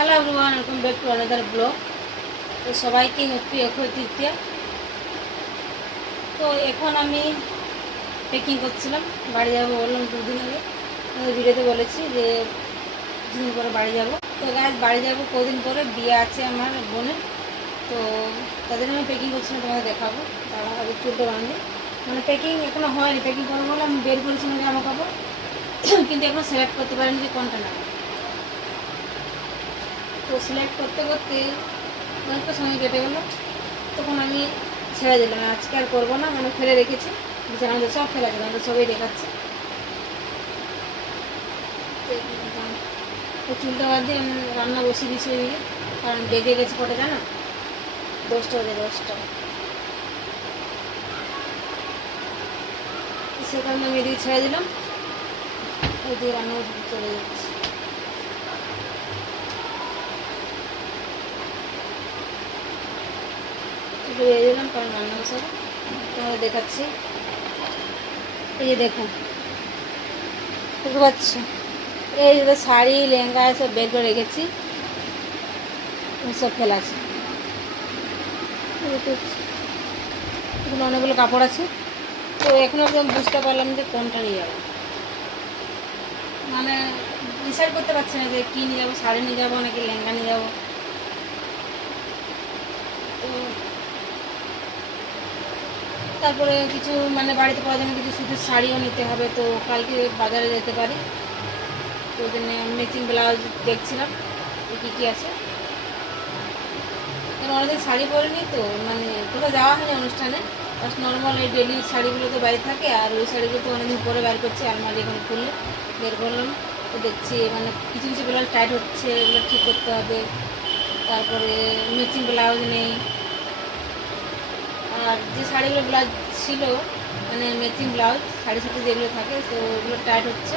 Hello everyone, welcome back to another blog. তো সবাইকে হ্যাপি অক্ষয় তৃতীয়া। তো এখন আমি প্যাকিং করছিলাম, বাড়ি যাবো বললাম দুদিন আগে, ভিডিওতে বলেছি যে কিছুদিন পরে বাড়ি যাব। তো গাছ বাড়ি যাব কদিন পরে, বিয়ে আছে আমার বোনের। তো তাদের আমি প্যাকিং করছিলাম, তোমাদের দেখাবো। তারা আগে চুলটা বাঁধে, মানে প্যাকিং এখনও হয়নি। প্যাকিং করবো বলে আমি বের করেছিলাম জামা কাপড়, কিন্তু এখনও সিলেক্ট করতে পারিনি যে কোনটা নেব। তো সিলেক্ট করতে করতে অনেকটা সময় কেটে গেলো। তখন আমি ছেড়ে দিলাম, আজকে আর করবো না, মানে ফেলে রেখেছি। আমাদের সব ফেলে দিলাম, আমাদের সবই দেখাচ্ছে। তো চুলটা বাদ দিয়ে আমি রান্না বসিয়ে দিয়েছি ওইদিকে, কারণ বেজে গেছে কটা জানো, 10টা বাজে 10টা। সে কারণে আমি এদিকে ছেড়ে দিলাম, ওইদিকে রান্না চলে যাচ্ছে। একটু বেরিয়ে দিলাম, কারণ রান্না বসাবো। তোমাদের দেখাচ্ছি, এই যে দেখুন, বুঝতে পারছো, এই যে শাড়ি লেহেঙ্গা সব বের করে রেখেছি, সব ফেলা আছে। এগুলো অনেকগুলো কাপড় আছে। তো এখন একদম বুঝতে পারলাম যে কোনটা নিয়ে যাবো, মানে ডিসাইড করতে পারছি না যে কী নিয়ে যাবো, শাড়ি নিয়ে যাবো নাকি লেহেঙ্গা নিয়ে যাবো। তো তারপরে কিছু মানে বাড়িতে পাওয়া যায় না, কিছু শুধু শাড়িও নিতে হবে। তো কালকে বাজারে যেতে পারি, তো ওই জন্য ম্যাচিং ব্লাউজ দেখছিলাম যে কী কী আছে। কারণ অনেকদিন শাড়ি পরিনি, তো মানে কোথাও যাওয়া হয়নি অনুষ্ঠানে। বাস নর্মাল এই ডেলি শাড়িগুলো তো বাইরে থাকে, আর ওই শাড়িগুলো তো অনেকদিন পরে বাইর করছি, আলমারি এখন খুললে বের করলাম। তো দেখছি মানে কিছু কিছু ব্লাউজ টাইট হচ্ছে, এগুলো ঠিক করতে হবে। তারপরে ম্যাচিং ব্লাউজ নেই, আর যে শাড়িগুলো ব্লাউজ ছিল মানে ম্যাচিং ব্লাউজ শাড়ির সাথে যেগুলো থাকে, তো ওগুলো টাইট হচ্ছে,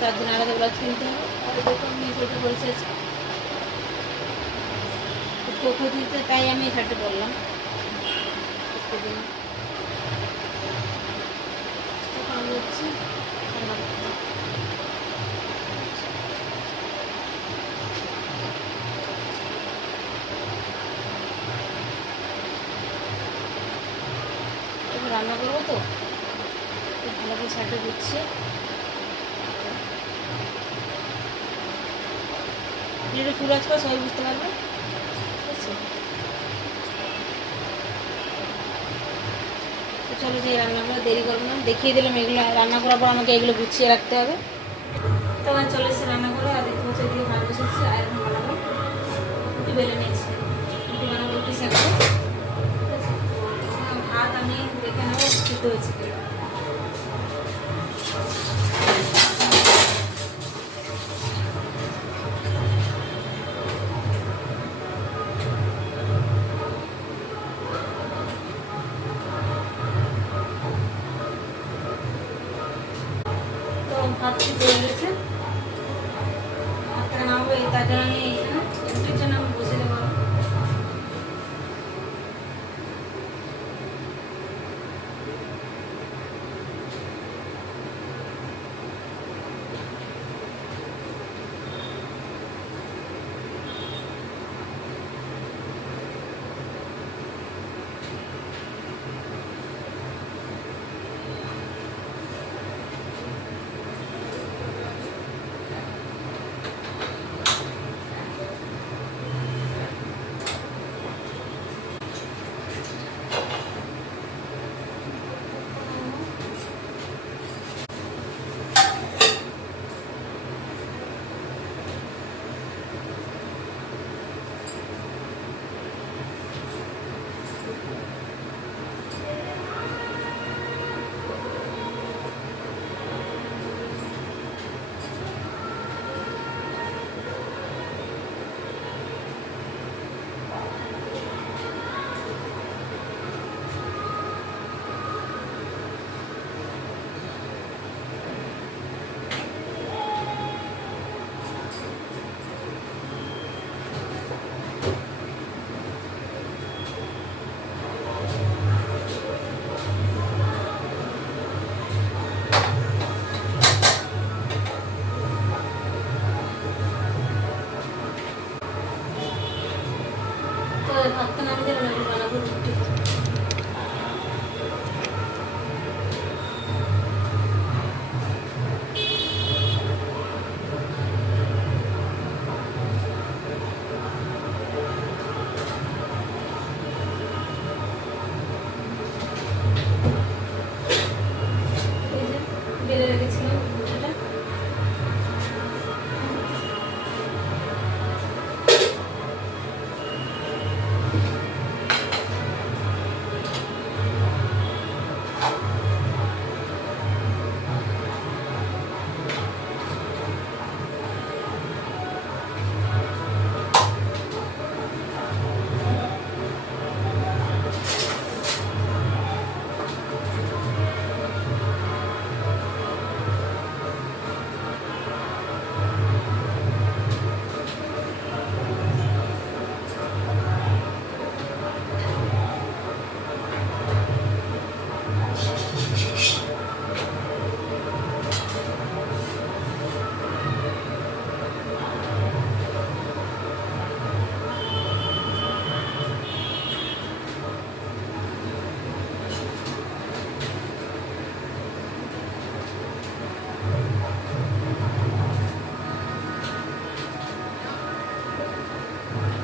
তার জন্য আলাদা ব্লাউজ কিনতে হবে। আর দেখুন নিচে বসে আছে কোথাও দিতে, তাই আমি এই শাড়িটা বললাম দিন। তখন আমি হচ্ছে রান্না করবো, তো ভালো করে শাড়িটা দিচ্ছে। যেটা ফুল আজকে সবাই বুঝতে পারবে, ঠিক আছে। তো চলো যে রান্নাগুলো দেরি করবো না, দেখিয়ে দিলাম। এগুলো রান্না করার পর আমাকে এগুলো গুছিয়ে রাখতে হবে। তো আমি চলে এসেছি রান্না করে, আর দেখতে হচ্ছে দিয়ে ভাত বসেছি, আর এখন বানাবো রুটি বেলে নিয়েছি, রুটি বানাবো, রুটি সেঁকবো, ঠিক আছে। ভাত আমি দেখে নেবো সিদ্ধ হয়েছে কি। তো ভাত সিদ্ধ হয়ে গেছে, ভাতটা নামাবো। এই তার জন্য আমি এখানে রুটির জন্য আমি বসে দেবো। ভাতটা নামিয়ে দেবেন, আমি বানাবো রুটি। এই যে বেলে রেখেছিলাম রুটিটা।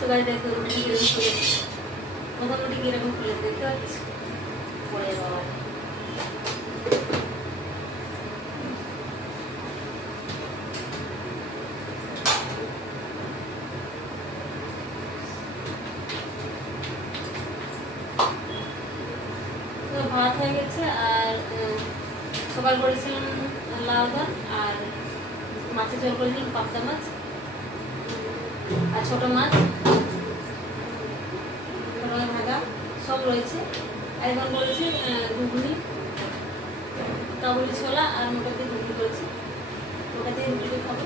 তো গাড়ি দেখো রুটি কিরকম ফুলেছে, প্রথম রুটি কিরকম ফুলেছে দেখতে পাচ্ছি। পরে বাবা তো ভাত হয়ে গেছে। আর সকাল করেছিলাম লাউ ডাল, আর মাছের ঝোল করেছিলাম পাবদা মাছ আর ছোট মাছ ভাজা সব রয়েছে। আর এখন করেছি ঘুগনি, কাবুলি ছোলা আর মোটা দিয়ে ঘুগনি করেছি, ওটা দিয়ে রুটি খাবো।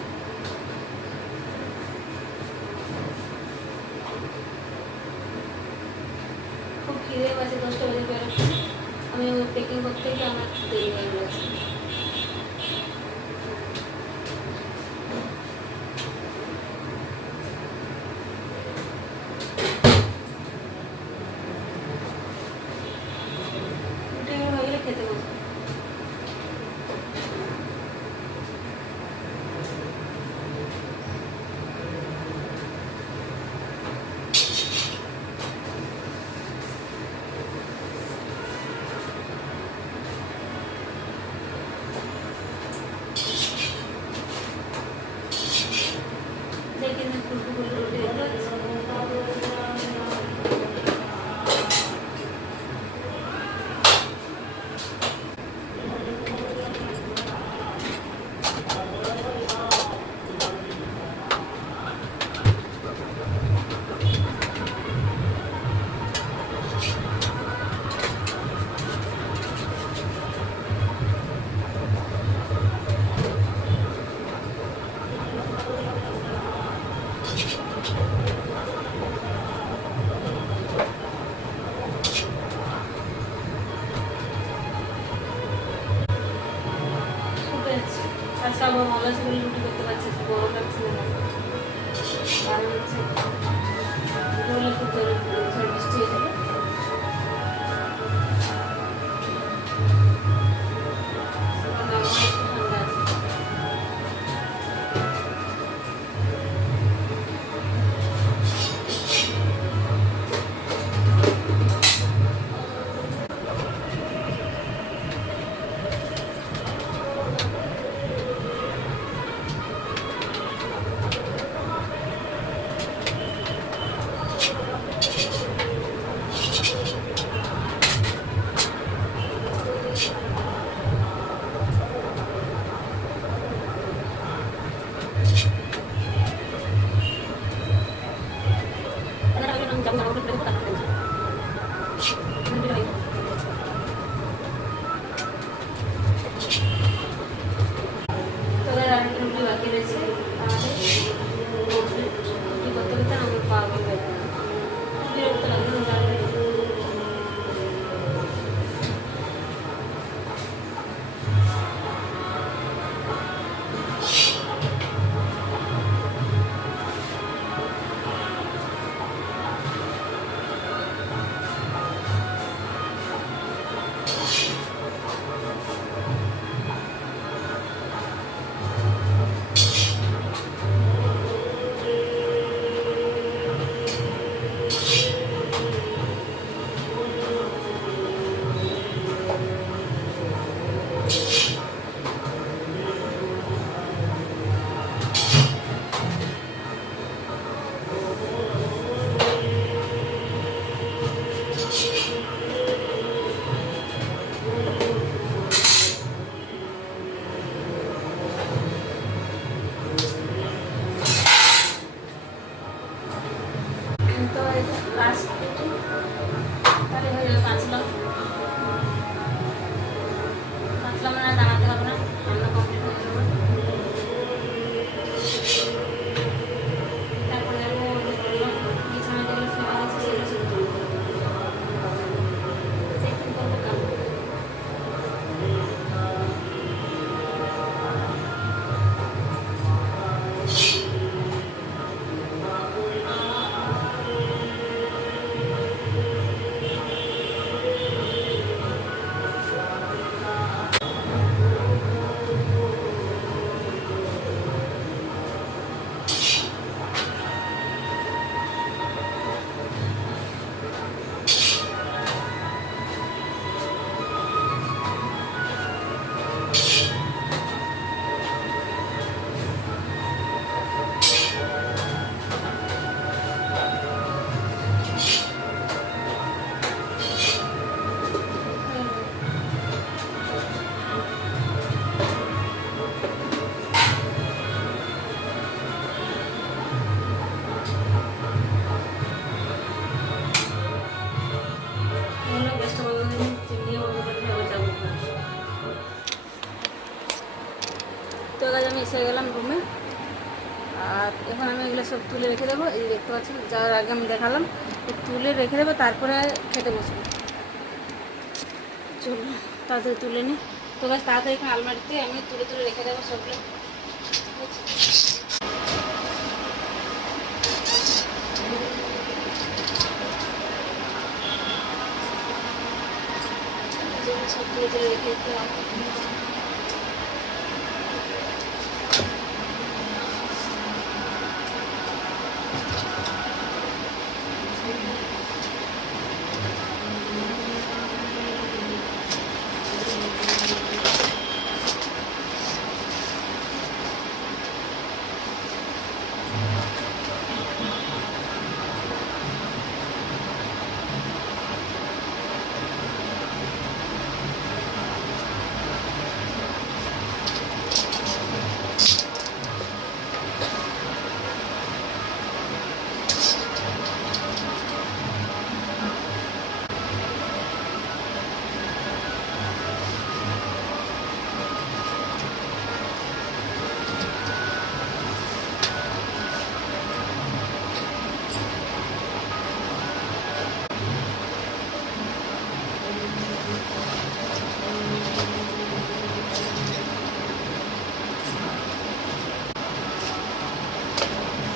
খুব খিদে পাচ্ছে, 10টা বাজে বেরোচ্ছি। আমি পেকিং করতে গিয়ে আমার দেরি হয়ে গেছে। রুটি হয়ে গেলে খেতে বসবো। দেখে ফুলকো ফুলকো রুটি দেখতে পাচ্ছি। আজকে আবার ভালো আছে বলে রুটি করতে পারছি, গরম লাগছে না, কারণ হচ্ছে খুব জোরে বৃষ্টি হয়ে যাবে। ঠান্ডা আছে। এখন আমি এগুলো সব তুলে রেখে দেবো। এই দেখতে পাচ্ছেন যাওয়ার আগে আমি দেখালাম, তুলে রেখে দেবো, তারপরে খেতে বসবো। চলো তাড়াতাড়ি তুলে নিই। তো গাছ তাড়াতাড়ি এখানে আলমারিতে আমি তুলে তুলে রেখে দেবো সবগুলো। সব তুলে তুলে রেখে দিতে হবে।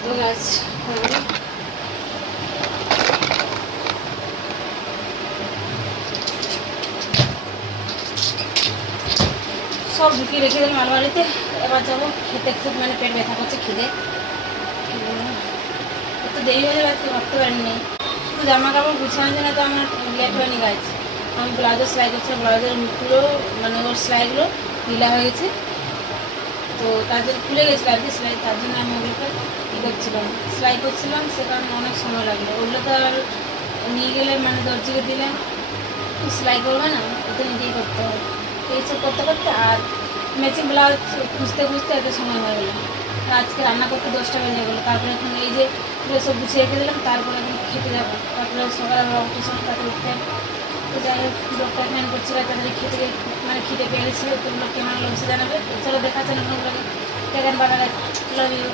তো গাছ সব ঢুকিয়ে রেখে দিলাম আলমারিতে। এবার যাবো খেতে, খুব মানে পেট ব্যথা করছে খিদে। একটু দেরি হয়ে যাবে, আজকে ভাবতে পারিনি। শুধু জামা কাপড় গুছানোর জন্য তো আমার লেট হয়নি গাছ। আমি ব্লাউজের সেলাই করছিলাম, ব্লাউজের পুরো মানে ওর সেলাইগুলো ঢিলা হয়ে গেছে, তো তাদের খুলে গেছিলো আর কি সেলাই, তার জন্য আমি ওগুলোকে কী করছিলাম, সেলাই করছিলাম। সে কারণে অনেক সময় লাগলো। ওগুলো তো আর নিয়ে গেলে মানে দর্জিকে দিলে সেলাই করবে না, ওতে নিজেই করতে হবে। এইসব করতে করতে আর ম্যাচিং ব্লাউজ খুঁজতে খুঁজতে এত সময় হয়ে গেলো। আজকে রান্না করতে 10টা বেজে গেলো। তারপরে এখন এই যে সব গুছিয়ে রেখে দিলাম, তারপরে এখন খেতে যাবো। তারপরে সকালে অফিস তাতে উঠতে। তো যাই হোক লোকটা ফ্যান করছিল, তাদের খেতে মানে খেতে পেরেছিল। তোমরা কেমন লাগছে জানাবে। চলো দেখাচ্ছেন আপনার লাগে। দেখেন বানালে লাভ ইউ।